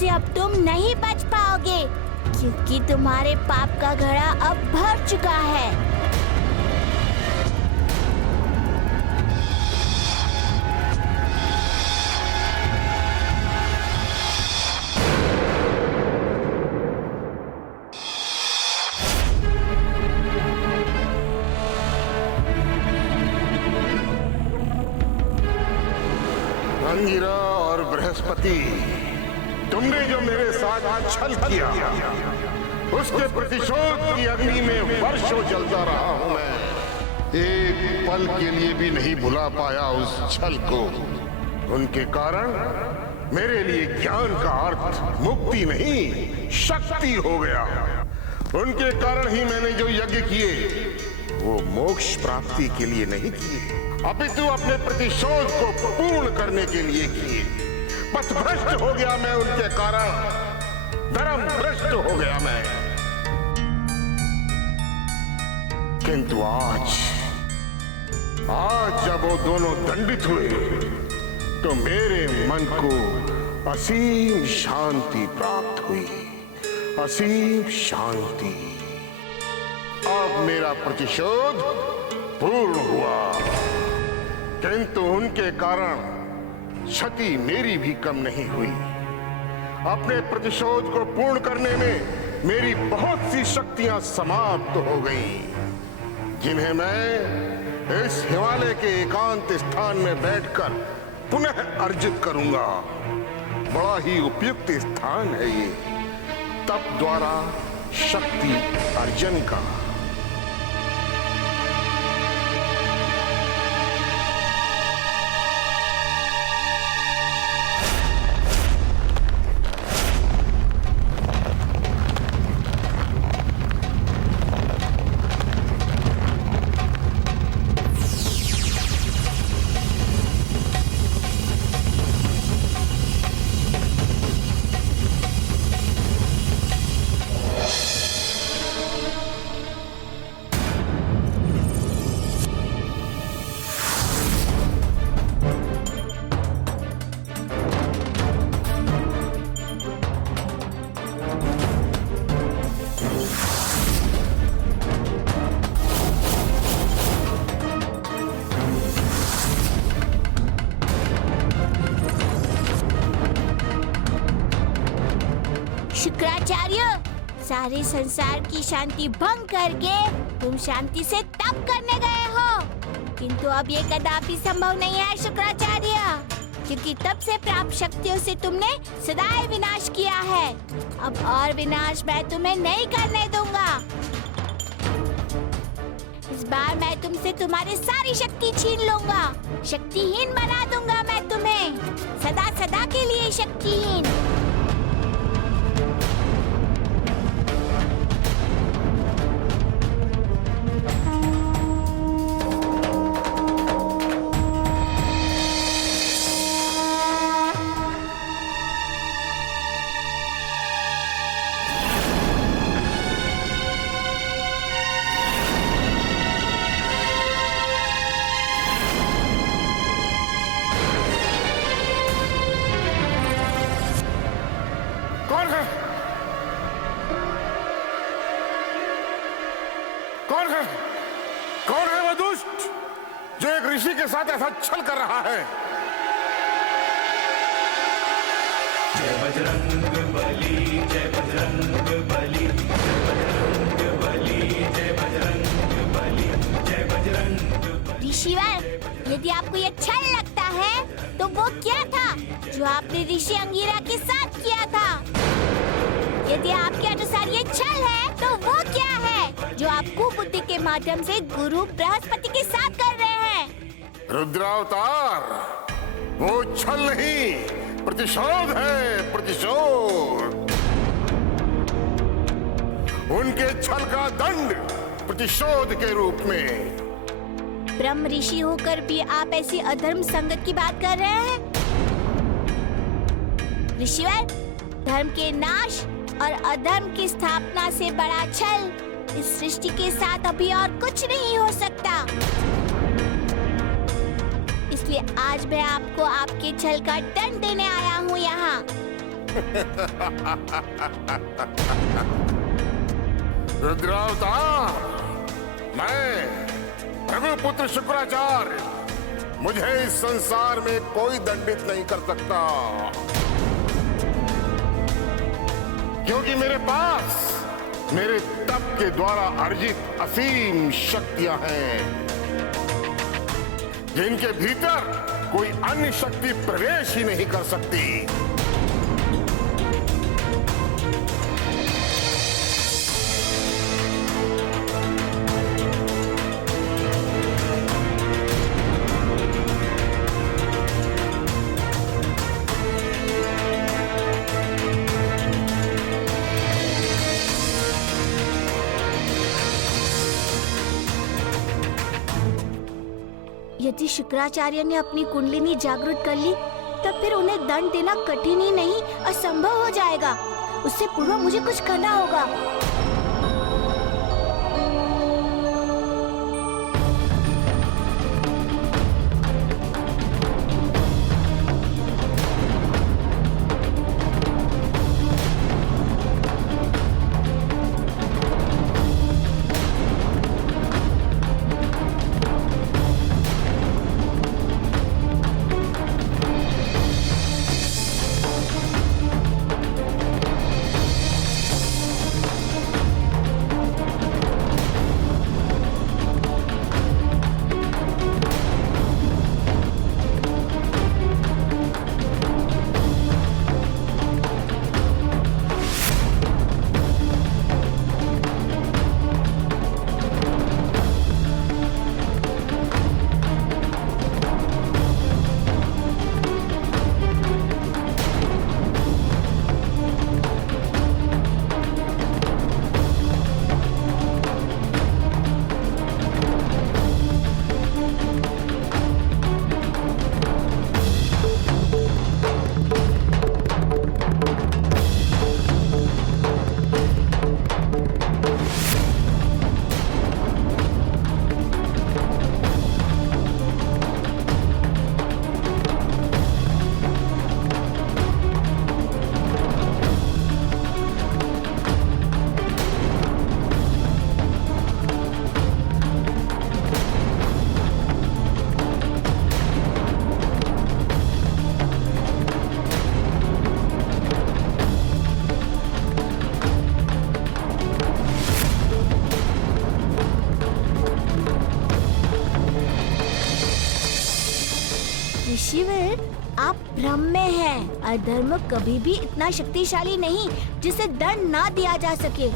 से अब तुम नहीं बच पाओगे, क्योंकि तुम्हारे पाप का घड़ा अब भर चुका है। अंगिरा और बृहस्पति, तुमने जो मेरे साथ छल किया, उसके प्रतिशोध की अग्नि में वर्षों जलता रहा हूं मैं। एक पल के लिए भी नहीं भुला पाया उस छल को। उनके कारण मेरे लिए ज्ञान का अर्थ मुक्ति नहीं, शक्ति हो गया। उनके कारण ही मैंने जो यज्ञ किए, वो मोक्ष प्राप्ति के लिए नहीं किए, अपितु अपने प्रतिशोध को पूर्ण करने के लिए किए। पथभ्रष्ट हो गया मैं उनके कारण, धर्म भ्रष्ट हो गया मैं। किंतु आज जब वो दोनों दंडित हुए, तो मेरे मन को असीम शांति प्राप्त हुई, असीम शांति। अब मेरा प्रतिशोध पूर्ण हुआ, किंतु उनके कारण क्षति मेरी भी कम नहीं हुई। अपने प्रतिशोध को पूर्ण करने में मेरी बहुत सी शक्तियां समाप्त हो गईं, जिन्हें मैं इस हिमालय के एकांत स्थान में बैठकर पुनः अर्जित करूंगा। बड़ा ही उपयुक्त स्थान है ये तप द्वारा शक्ति अर्जन का। शुक्राचार्य, सारे संसार की शांति भंग करके तुम शांति से तप करने गए हो, किंतु अब ये कदापि संभव नहीं है शुक्राचार्य, क्योंकि तप से प्राप्त शक्तियों से तुमने सदैव विनाश किया है। अब और विनाश मैं तुम्हें नहीं करने दूंगा। इस बार मैं तुमसे तुम्हारी सारी शक्ति छीन लूंगा, शक्तिहीन बना दूंगा मैं तुम्हें, सदा सदा के लिए शक्तिहीन। कौन है वह दुष्ट जो एक ऋषि के साथ ऐसा छल कर रहा है? जय बजरंग बली, जय बजरंग बली, जय बजरंग बली, जय बजरंग बली, जय बजरंग बली। ऋषिवर, यदि आपको ये छल लगता है तो वो क्या था जो आपने ऋषि अंगिरा के साथ किया था? यदि आपके अनुसार ये छल है तो वो क्या है जो आप कुबुद्धि के माध्यम से गुरु बृहस्पति के साथ कर रहे हैं? रुद्रावतार, वो छल नहीं, प्रतिशोध है, प्रतिशोध। उनके छल का दंड प्रतिशोध के रूप में। ब्रह्म ऋषि होकर भी आप ऐसी अधर्म संगत की बात कर रहे हैं? ऋषिवर, धर्म के नाश और अधर्म की स्थापना से बड़ा छल इस सृष्टि के साथ अभी और कुछ नहीं हो सकता। इसलिए आज मैं आपको आपके छल का दंड देने आया हूँ यहाँ। रुद्रावतार, मैं रघुपुत्र शुक्राचार्य, मुझे इस संसार में कोई दंडित नहीं कर सकता, क्योंकि मेरे पास मेरे तप के द्वारा अर्जित असीम शक्तियां हैं, जिनके भीतर कोई अन्य शक्ति प्रवेश ही नहीं कर सकती। यदि शुक्राचार्य ने अपनी कुंडलिनी जागृत कर ली, तब फिर उन्हें दंड देना कठिन ही नहीं असंभव हो जाएगा। उससे पूर्व मुझे कुछ करना होगा। ऋषिवीर, आप भ्रम में हैं। अधर्म कभी भी इतना शक्तिशाली नहीं जिसे दंड ना दिया जा सके।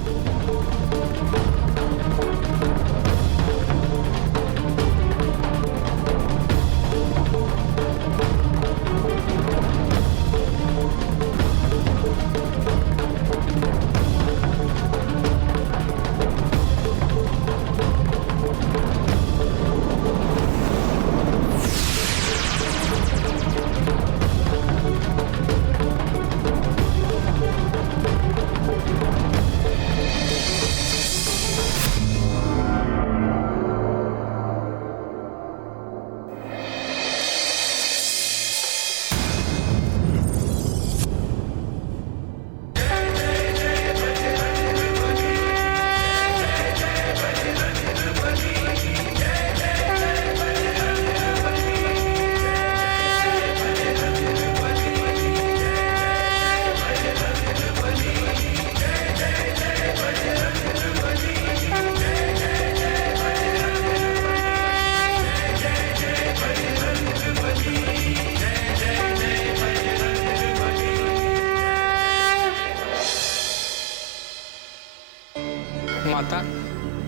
माता,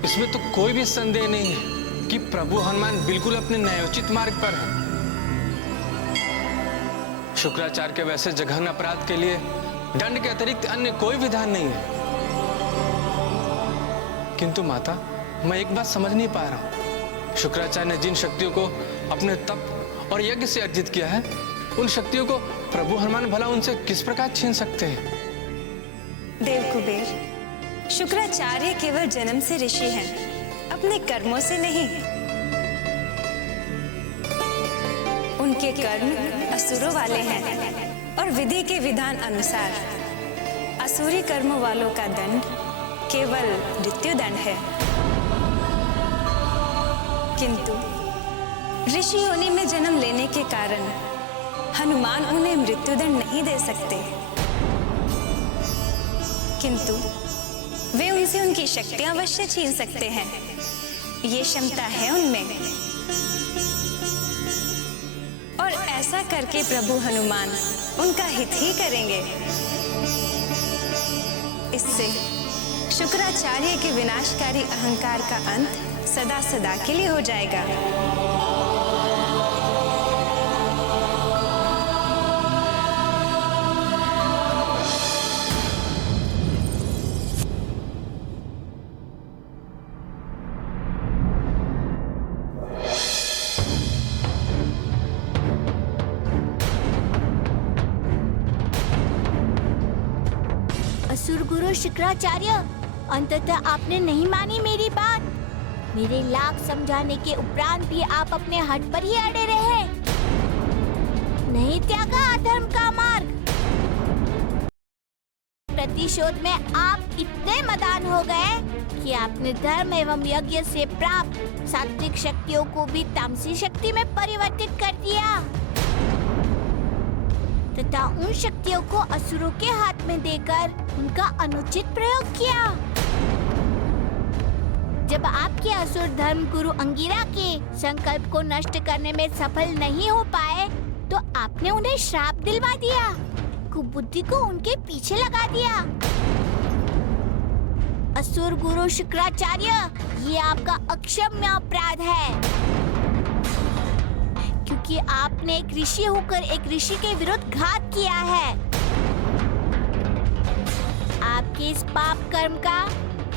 इसमें तो कोई भी संदेह नहीं है कि प्रभु हनुमान बिल्कुल अपने न्यायोचित मार्ग पर है। शुक्राचार्य के वैसे जघन्य अपराध के लिए दंड के अतिरिक्त अन्य कोई विधान नहीं है। किंतु माता, मैं एक बात समझ नहीं पा रहा हूं। शुक्राचार्य ने जिन शक्तियों को अपने तप और यज्ञ से अर्जित किया है, उन शक्तियों को प्रभु हनुमान भला उनसे किस प्रकार छीन सकते हैं? देव कुबेर, शुक्राचार्य केवल जन्म से ऋषि हैं, अपने कर्मों से नहीं। उनके कर्म असुरों वाले हैं, और विधि के विधान अनुसार असुरी कर्मों वालों का दंड केवल मृत्यु दंड है। किंतु ऋषि योनि में जन्म लेने के कारण हनुमान उन्हें मृत्युदंड नहीं दे सकते, किंतु वे उनसे उनकी शक्तियां अवश्य छीन सकते हैं। ये क्षमता है उनमें, और ऐसा करके प्रभु हनुमान उनका हित ही करेंगे। इससे शुक्राचार्य के विनाशकारी अहंकार का अंत सदा सदा के लिए हो जाएगा। असुर गुरु शुक्राचार्य, अंततः आपने नहीं मानी मेरी बात। मेरे लाख समझाने के उपरांत भी आप अपने हट पर ही अड़े रहे, नहीं त्यागा अधर्म का मार्ग। प्रतिशोध में आप इतने मदान हो गए कि आपने धर्म एवं यज्ञ से प्राप्त सात्विक शक्तियों को भी तामसी शक्ति में परिवर्तित कर दिया तथा उन शक्तियों को असुरों के हाथ में देकर उनका अनुचित प्रयोग किया। जब आपके असुर धर्म गुरु अंगिरा के संकल्प को नष्ट करने में सफल नहीं हो पाए, तो आपने उन्हें श्राप दिलवा दिया, कुबुद्धि को उनके पीछे लगा दिया। असुर गुरु शुक्राचार्य, ये आपका अक्षम्य अपराध है, क्योंकि आपने एक ऋषि होकर एक ऋषि के विरुद्ध घात किया है। आपके इस पाप कर्म का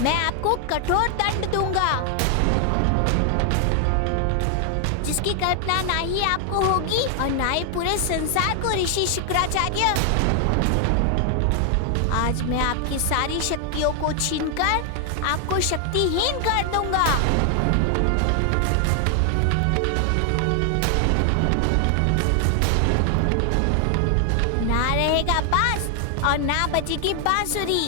मैं आपको कठोर दंड दूंगा, जिसकी कल्पना ना ही आपको होगी और ना ही पूरे संसार को। ऋषि शुक्राचार्य, आज मैं आपकी सारी शक्तियों को छीनकर आपको शक्तिहीन कर दूंगा। ना रहेगा बांस और ना बजेगी बांसुरी।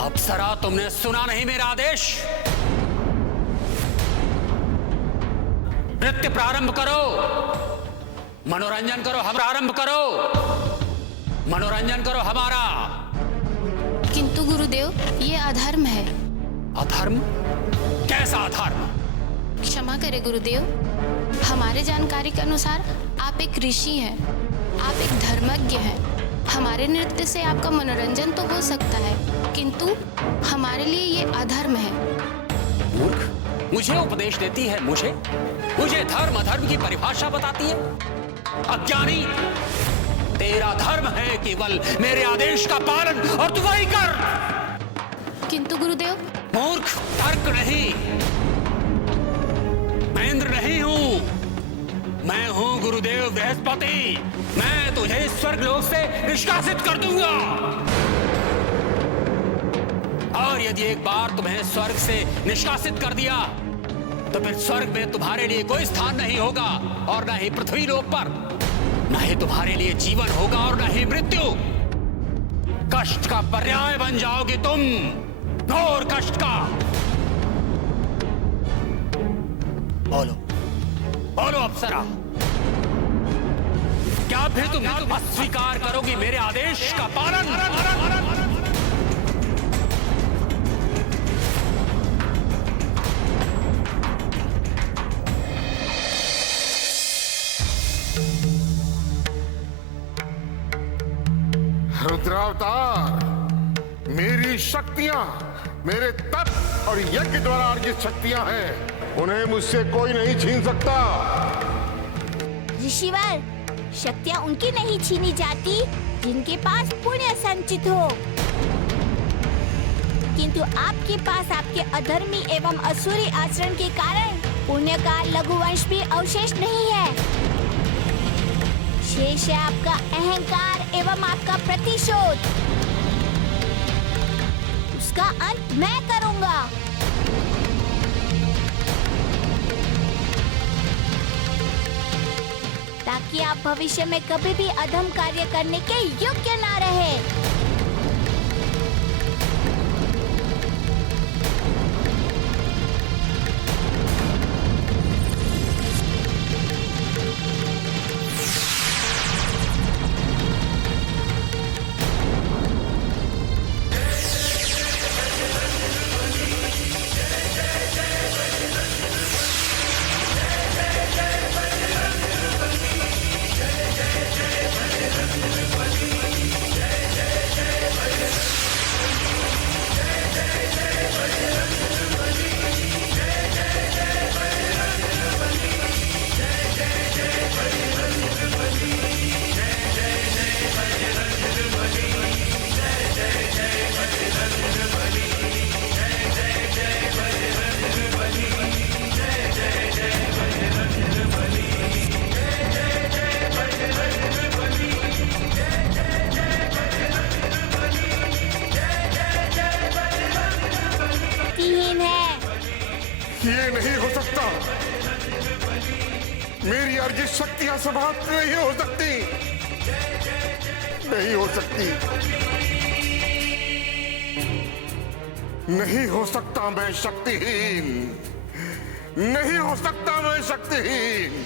अप्सरा, तुमने सुना नहीं मेरा आदेश? नृत्य प्रारंभ करो, मनोरंजन करो, हम प्रारंभ करो, मनोरंजन करो हमारा। किंतु गुरुदेव, ये अधर्म है। अधर्म? कैसा अधर्म? क्षमा करें गुरुदेव, हमारे जानकारी के अनुसार आप एक ऋषि हैं, आप एक धर्मज्ञ हैं। हमारे नृत्य से आपका मनोरंजन तो हो सकता है, किंतु हमारे लिए ये अधर्म है। मूर्ख, मुझे उपदेश देती है, मुझे धर्म अधर्म की परिभाषा बताती है। अज्ञानी, तेरा धर्म है केवल मेरे आदेश का पालन, और तू वही कर। किंतु गुरुदेव। मूर्ख, तर्क नहीं। मैं इंद्र नहीं हूं, मैं हूं गुरुदेव बृहस्पति। मैं तुझे स्वर्गलोक से निष्कासित कर दूंगा, और यदि एक बार तुम्हें स्वर्ग से निष्कासित कर दिया तो फिर स्वर्ग में तुम्हारे लिए कोई स्थान नहीं होगा, और न ही पृथ्वी लोक पर, न ही तुम्हारे लिए जीवन होगा और न ही मृत्यु। कष्ट का पर्याय बन जाओगे तुम, घोर कष्ट का। बोलो बोलो अप्सरा, क्या फिर तुम अस्वीकार करोगी मेरे आदेश का पालन? रुद्रावतार, मेरी शक्तियां, मेरे तप और यज्ञ द्वारा अर्जित शक्तियां हैं, उन्हें मुझसे कोई नहीं छीन सकता। ऋषिवर, शक्तियां उनकी नहीं छीनी जाती जिनके पास पुण्य संचित हो, किंतु आपके पास आपके अधर्मी एवं असुरी आचरण के कारण पुण्य का लघुवंश भी अवशेष नहीं है। शेष है आपका अहंकार एवं आपका प्रतिशोध। उसका अंत मैं करूंगा। ताकि आप भविष्य में कभी भी अधम कार्य करने के योग्य ना रहे। ये नहीं हो सकता। मेरी अर्जित शक्तियां समाप्त नहीं हो सकती, नहीं हो सकती। नहीं हो सकता मैं शक्तिहीन, नहीं हो सकता मैं शक्तिहीन।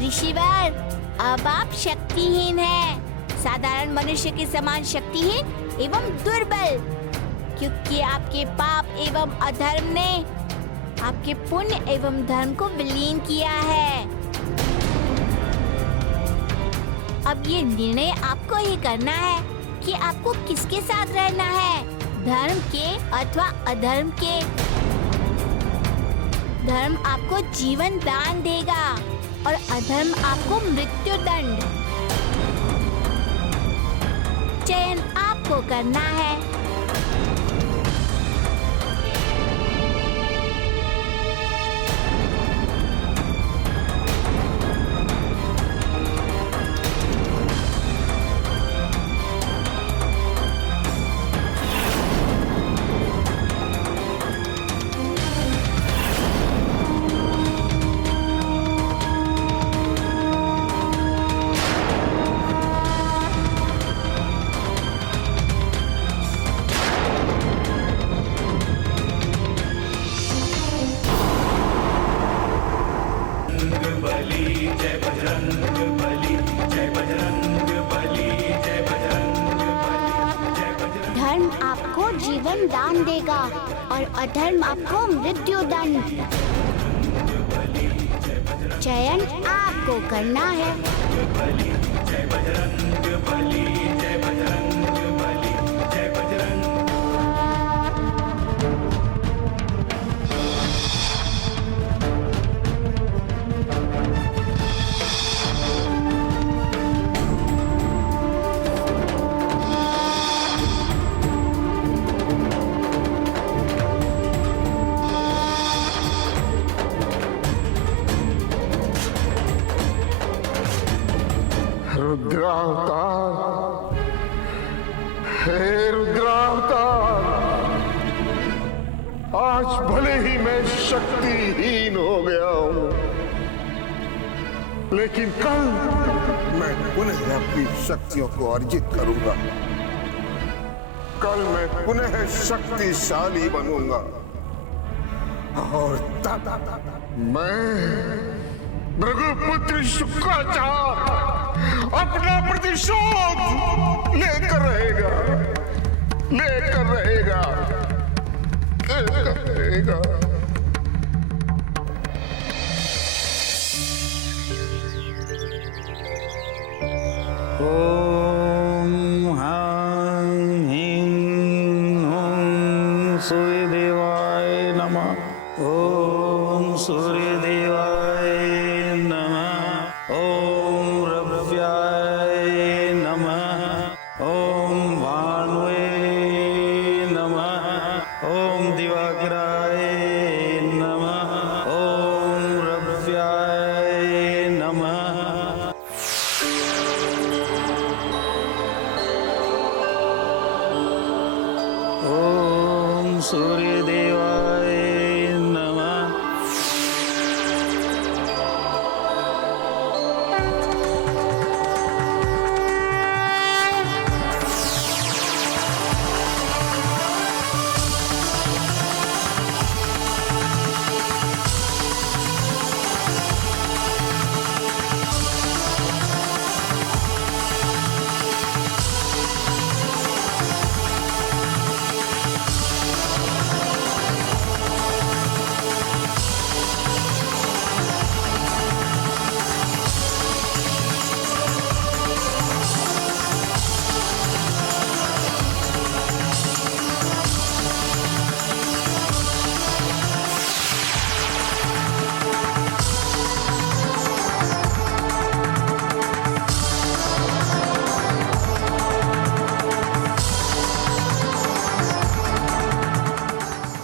ऋषिवर, अब आप शक्तिहीन हैं, साधारण मनुष्य के समान शक्तिहीन एवं दुर्बल, क्योंकि आपके पाप एवं अधर्म ने आपके पुण्य एवं धर्म को विलीन किया है। अब ये निर्णय आपको ही करना है कि आपको किसके साथ रहना है, धर्म के अथवा अधर्म के। धर्म आपको जीवन दान देगा और अधर्म आपको मृत्यु दंड। चयन आपको करना है। धर्म आपको जीवन दान देगा और अधर्म आपको मृत्यु दंड। चयन आपको करना है। रुद्रावतार, हे रुद्रावतार, आज भले ही मैं शक्तिहीन हो गया हूं, लेकिन कल मैं पुनः अपनी शक्तियों को अर्जित करूंगा। कल मैं पुनः शक्तिशाली बनूंगा और तब मैं भृगुपुत्र शुक्राचार्य अपना प्रतिशोध लेकर रहेगा, लेकर रहेगा, लेकर रहेगा। ओम ह्रां ह्रीं ह्रूं सूर्यदेवाय नमः। ओम सूर्यदेवाय नमः। ओम रव्याय नमः। ओम भानुवे नमः। ओम दिवाकराय नमः। ओम ओम सूर्य देवाय नमः।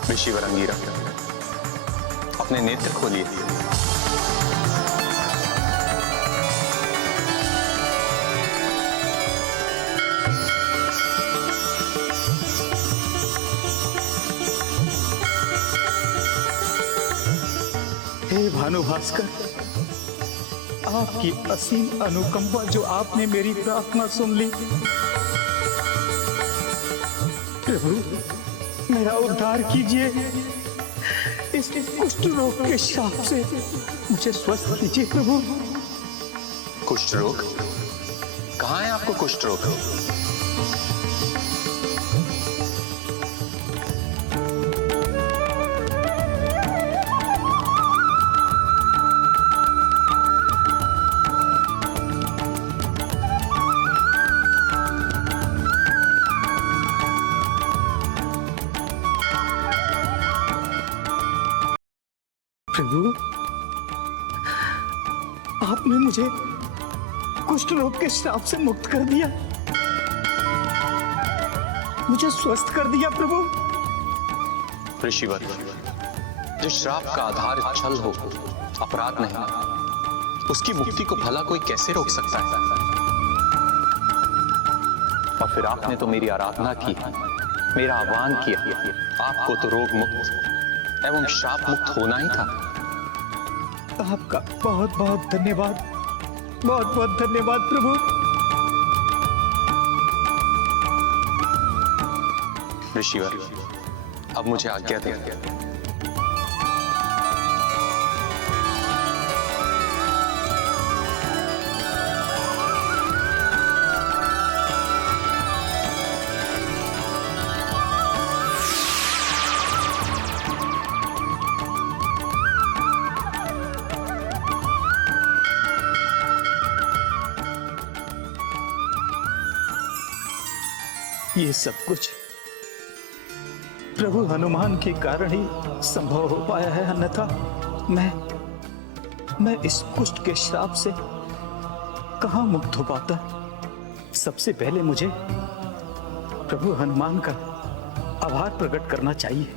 ऋषि वरंगीरा, अपने नेत्र खोलिए। हे भानु भास्कर, आपकी असीम अनुकंपा जो आपने मेरी प्रार्थना सुन ली। प्रभु, मेरा उद्धार कीजिए। इस कुष्ठ रोग के श्राप से मुझे स्वस्थ कीजिए प्रभु। कुष्ठ रोग? कहाँ है आपको कुष्ठ रोग? प्रभु, आपने मुझे कुष्ठ रोग के श्राप से मुक्त कर दिया, मुझे स्वस्थ कर दिया प्रभु। ऋषिवर, जो श्राप का आधार छल हो, अपराध नहीं, उसकी मुक्ति को भला कोई कैसे रोक सकता है? और फिर आपने तो मेरी आराधना की, मेरा आह्वान किया। आपको तो रोग मुक्त एवं श्राप मुक्त होना ही था। आपका बहुत बहुत धन्यवाद, बहुत बहुत धन्यवाद प्रभु। ऋषिवर, अब मुझे आज्ञा दें। ये सब कुछ प्रभु हनुमान के कारण ही संभव हो पाया है, अन्यथा मैं इस कुष्ठ के श्राप से कहां मुक्त हो पाता। सबसे पहले मुझे प्रभु हनुमान का आभार प्रकट करना चाहिए,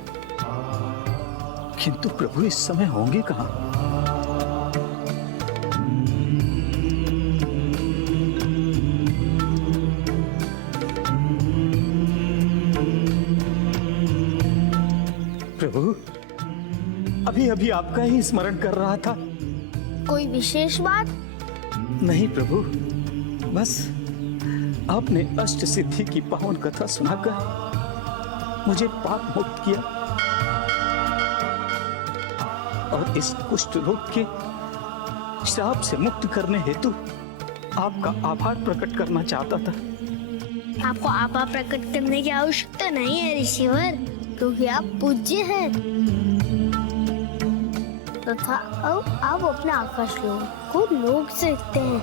किंतु प्रभु इस समय होंगे कहां? प्रभु, अभी अभी आपका ही स्मरण कर रहा था। कोई विशेष बात? नहीं प्रभु, बस आपने अष्ट सिद्धि की पावन कथा सुनाकर मुझे पाप मुक्त किया और इस कुष्ठ रोग के श्राप से मुक्त करने हेतु आपका आभार प्रकट करना चाहता था। आपको आभार प्रकट करने की आवश्यकता नहीं है ऋषिवर, क्योंकि आप पूज्य हैं तथा अब आप अपने आकाश लोक को लोक सकते हैं।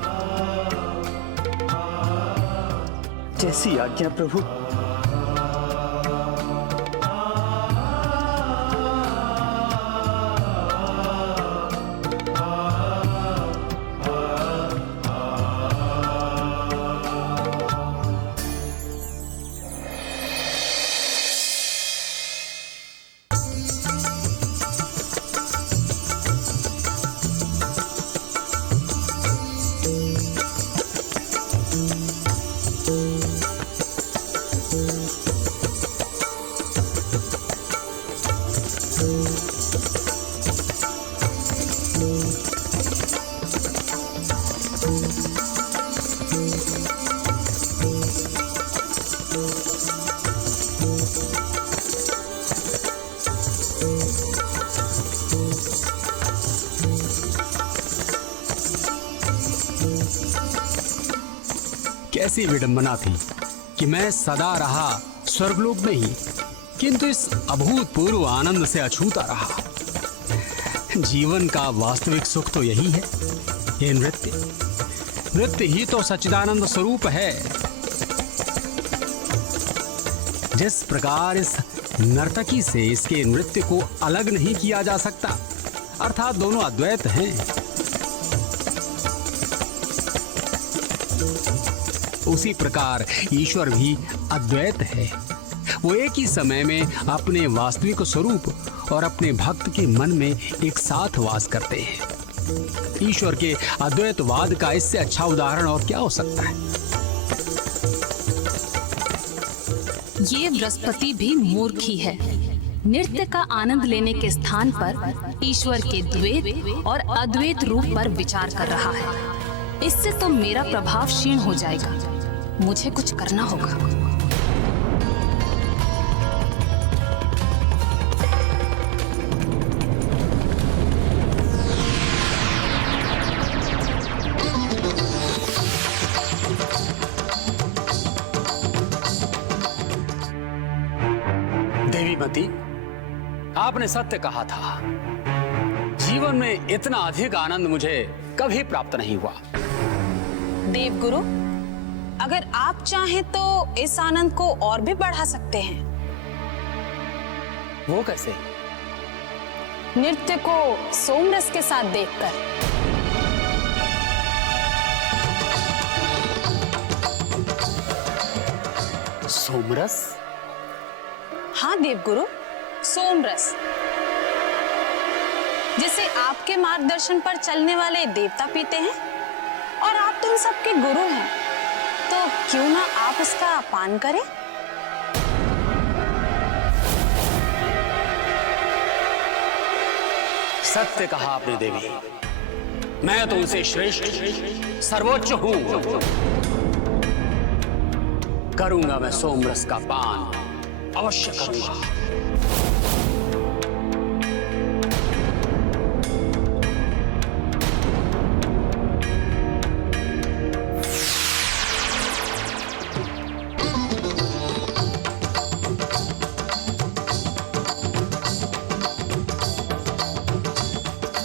जैसी आज्ञा प्रभु। कैसी विडंबना थी कि मैं सदा रहा स्वर्गलोक में ही, किंतु इस अभूतपूर्व आनंद से अछूता रहा। जीवन का वास्तविक सुख तो यही है, ये नृत्य ही तो सच्चिदानंद स्वरूप है। जिस प्रकार इस नर्तकी से इसके नृत्य को अलग नहीं किया जा सकता, अर्थात दोनों अद्वैत हैं, उसी प्रकार ईश्वर भी अद्वैत है। वो एक ही समय में अपने वास्तविक स्वरूप और अपने भक्त के मन में एक साथ वास करते हैं। ईश्वर के अद्वैतवाद का इससे अच्छा उदाहरण और क्या हो सकता है। ये बृहस्पति भी मूर्ख ही है। नृत्य का आनंद लेने के स्थान पर ईश्वर के द्वैत और अद्वैत रूप पर विचार कर रहा है। इससे तो मेरा प्रभाव क्षीण हो जाएगा। मुझे कुछ करना होगा। देवीमती, आपने सत्य कहा था। जीवन में इतना अधिक आनंद मुझे कभी प्राप्त नहीं हुआ। देवगुरु, अगर आप चाहें तो इस आनंद को और भी बढ़ा सकते हैं। वो कैसे? नृत्य को सोमरस के साथ देखकर। सोमरस? हाँ देवगुरु, सोमरस, जिसे आपके मार्गदर्शन पर चलने वाले देवता पीते हैं, और आप तो उन सबके गुरु हैं, तो क्यों ना आप उसका पान करें? सत्य कहा आपने देवी। मैं तो उनसे श्रेष्ठ सर्वोच्च हूं। करूंगा मैं सोमरस का पान, अवश्य करूंगा।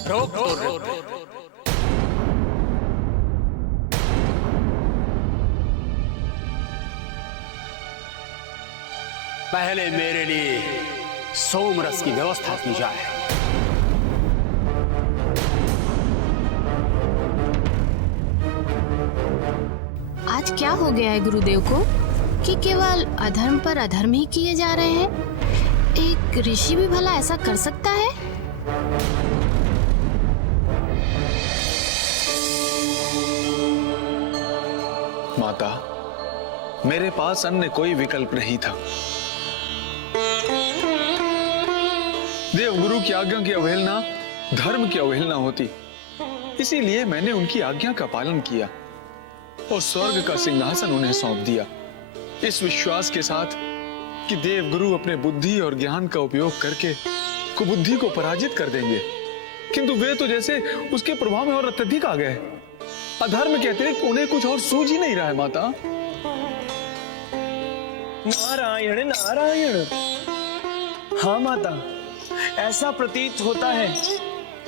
रोक। पहले मेरे लिए सोमरस की व्यवस्था की जाए। आज क्या हो गया है गुरुदेव को कि केवल अधर्म पर अधर्म ही किए जा रहे हैं? एक ऋषि भी भला ऐसा कर सकता है? माता, मेरे पास अन्य कोई विकल्प नहीं था। देवगुरु की आज्ञा की अवहेलना धर्म की अवहेलना होती, इसीलिए मैंने उनकी आज्ञा का पालन किया और स्वर्ग का सिंहासन उन्हें सौंप दिया, इस विश्वास के साथ कि देवगुरु अपने बुद्धि और ज्ञान का उपयोग करके कुबुद्धि को पराजित कर देंगे। किंतु वे तो जैसे उसके प्रभाव में और अत्यधिक आ गए। अधर्म के अतिरिक्त उन्हें कुछ और सूझ ही नहीं रहा है। माता, नारायण नारायण। हाँ माता, ऐसा प्रतीत होता है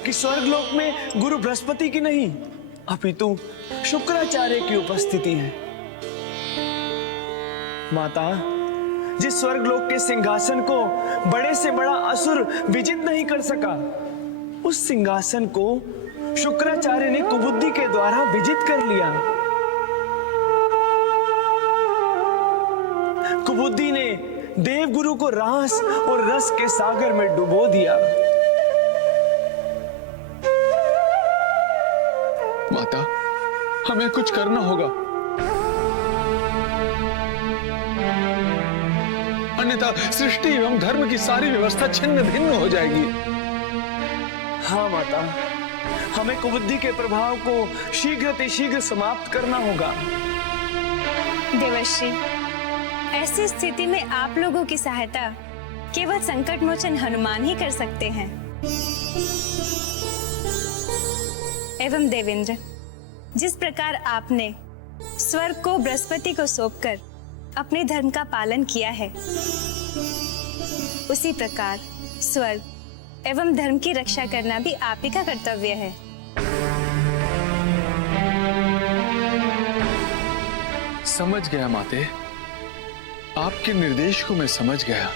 कि स्वर्गलोक में गुरु बृहस्पति की नहीं अपितु शुक्राचार्य की उपस्थिति है। माता, जिस स्वर्गलोक के सिंहासन को बड़े से बड़ा असुर विजित नहीं कर सका, उस सिंहासन को शुक्राचार्य ने कुबुद्धि के द्वारा विजित कर लिया। कुबुद्धि ने देवगुरु को रास और रस के सागर में डुबो दिया। माता, हमें कुछ करना होगा, अन्यथा सृष्टि एवं धर्म की सारी व्यवस्था छिन्न भिन्न हो जाएगी। हाँ माता, हमें कुबुद्धि के प्रभाव को शीघ्र समाप्त करना होगा। देवर्षि, ऐसी स्थिति में आप लोगों की सहायता केवल संकट मोचन हनुमान ही कर सकते हैं। एवं देवेंद्र, जिस प्रकार आपने स्वर्ग को बृहस्पति को सौंपकर अपने धर्म का पालन किया है, उसी प्रकार स्वर्ग एवं धर्म की रक्षा करना भी आप ही का कर्तव्य है। समझ गया माते, आपके निर्देश को मैं समझ गया।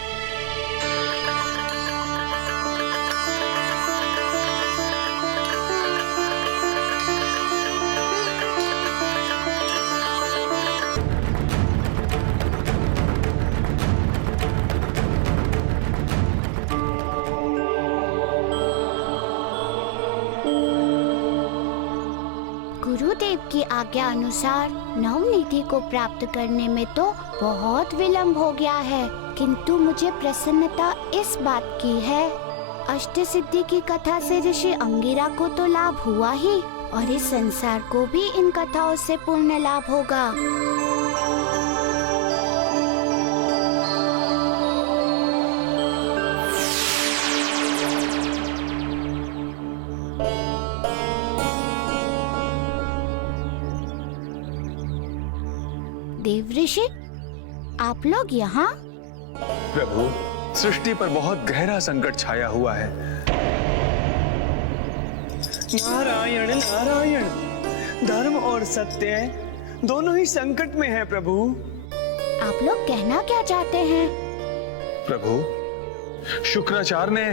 गुरुदेव की आज्ञा अनुसार नवनिधि को प्राप्त करने में तो बहुत विलंब हो गया है, किंतु मुझे प्रसन्नता इस बात की है, अष्ट सिद्धि की कथा से ऋषि अंगिरा को तो लाभ हुआ ही, और इस संसार को भी इन कथाओं से पूर्ण लाभ होगा। देव ऋषि, आप लोग यहाँ? प्रभु, सृष्टि पर बहुत गहरा संकट छाया हुआ है। नारायण नारायण, धर्म और सत्य दोनों ही संकट में है प्रभु। आप लोग कहना क्या चाहते हैं? प्रभु, शुक्राचार्य ने।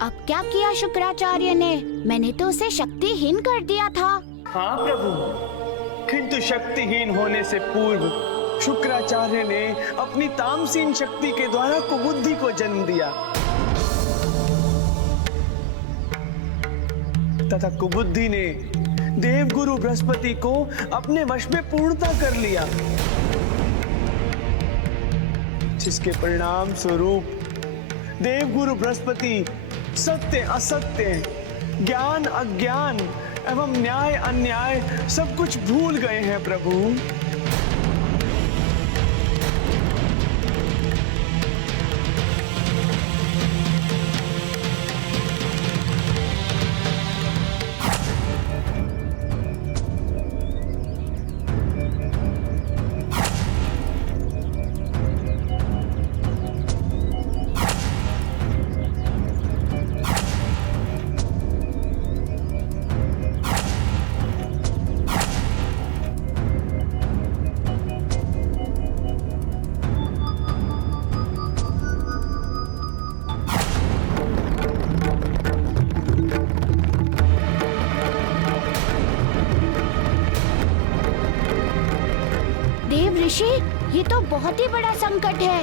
अब क्या किया शुक्राचार्य ने? मैंने तो उसे शक्तिहीन कर दिया था। हाँ प्रभु, किंतु शक्तिहीन होने से पूर्व शुक्राचार्य ने अपनी तामसीन शक्ति के द्वारा कुबुद्धि को जन्म दिया तथा कुबुद्धि ने देवगुरु बृहस्पति को अपने वश में पूर्णता कर लिया, जिसके परिणाम स्वरूप देवगुरु बृहस्पति सत्य असत्य, ज्ञान अज्ञान एवं न्याय अन्याय सब कुछ भूल गए हैं प्रभु। ऋषि, ये तो बहुत ही बड़ा संकट है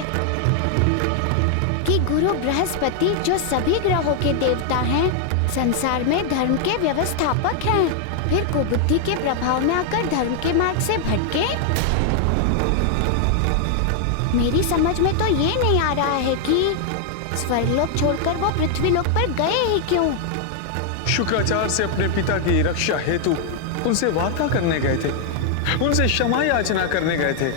कि गुरु बृहस्पति, जो सभी ग्रहों के देवता हैं, संसार में धर्म के व्यवस्थापक हैं, फिर कुबुद्धि के प्रभाव में आकर धर्म के मार्ग से भटके। मेरी समझ में तो ये नहीं आ रहा है कि स्वर्गलोक छोड़कर वो पृथ्वीलोक पर गए ही क्यों? शुक्राचार्य से अपने पिता की रक्षा हेतु उनसे वार्ता करने गए थे, उनसे क्षमा याचना करने गए थे।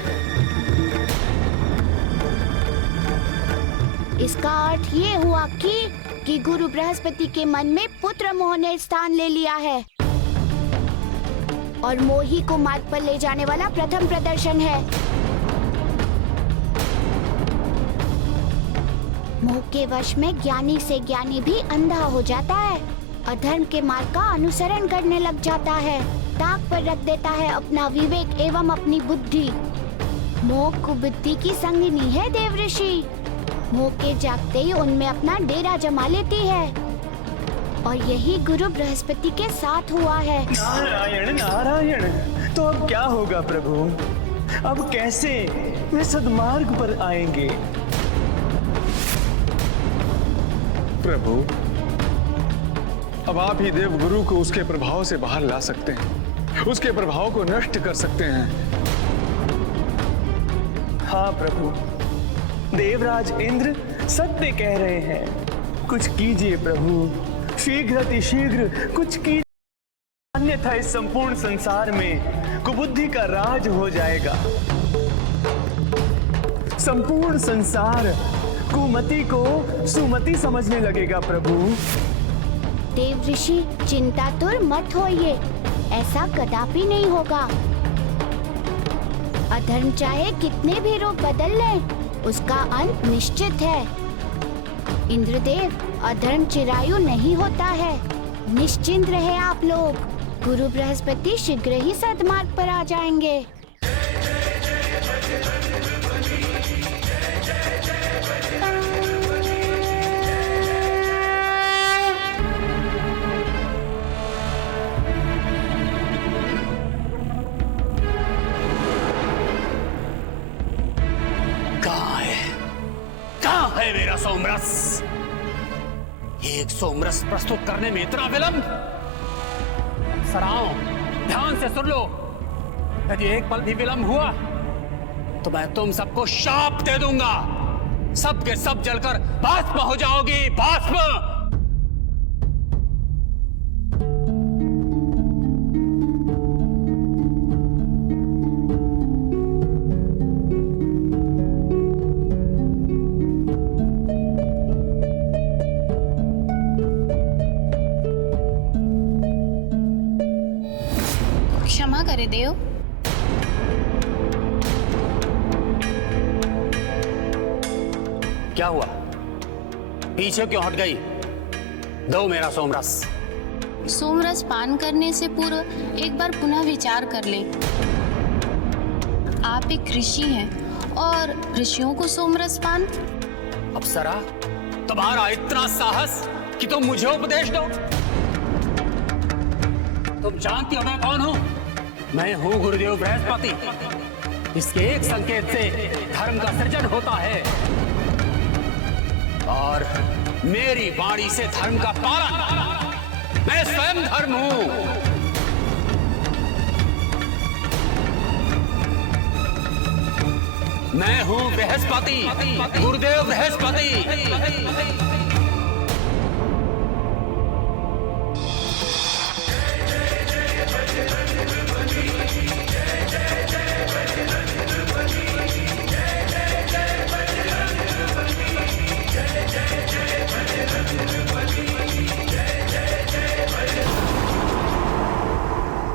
इसका अर्थ ये हुआ कि गुरु बृहस्पति के मन में पुत्र मोह ने स्थान ले लिया है और मोही को मार्ग पर ले जाने वाला प्रथम प्रदर्शन है। मोह के वश में ज्ञानी से ज्ञानी भी अंधा हो जाता है, अधर्म के मार्ग का अनुसरण करने लग जाता है, ताक पर रख देता है अपना विवेक एवं अपनी बुद्धि। मोह कुबुद्धि की संगिनी है देव ऋषि, मोह के जागते ही उनमें अपना डेरा जमा लेती है, और यही गुरु बृहस्पति के साथ हुआ है। नारायण नारायण, तो अब क्या होगा प्रभु? अब कैसे वे सद्मार्ग पर आएंगे? प्रभु, अब आप ही देव गुरु को उसके प्रभाव से बाहर ला सकते हैं, उसके प्रभाव को नष्ट कर सकते हैं। हाँ प्रभु, देवराज इंद्र सत्य कह रहे हैं। कुछ कीजिए प्रभु, शीघ्र अतिशीघ्र कुछ कीजिए, अन्यथा इस संपूर्ण संसार में कुबुद्धि का राज हो जाएगा। संपूर्ण संसार कुमति को सुमति समझने लगेगा प्रभु। देव ऋषि, चिंतातुर मत होइए, ऐसा कदापि नहीं होगा। अधर्म चाहे कितने भी रूप बदल ले, उसका अंत निश्चित है। इंद्रदेव, अधर्म चिरायु नहीं होता है। निश्चिंत रहे आप लोग, गुरु बृहस्पति शीघ्र ही सद्मार्ग पर आ जाएंगे। कहाँ है मेरा सोमरस? एक सोमरस प्रस्तुत करने में इतना विलंब? सराओं, ध्यान से सुन लो। यदि एक पल भी विलंब हुआ तो मैं तुम सबको शाप दे दूंगा। सब के सब जलकर भस्म हो जाओगी, भस्म। क्षमा करे देव। क्या हुआ? पीछे क्यों हट गई? दो मेरा सोमरस। सोमरस पान करने से पूर्व एक बार पुनः विचार कर ले। आप एक ऋषि हैं और ऋषियों को सोमरस पान। अप्सरा, तुम्हारा इतना साहस कि तुम मुझे उपदेश दो? तुम जानती हो मैं कौन हूं? मैं हूं गुरुदेव बृहस्पति। इसके एक संकेत से धर्म का सृजन होता है और मेरी वाणी से धर्म का पालन। मैं स्वयं धर्म हूं। मैं हूं बृहस्पति, गुरुदेव बृहस्पति।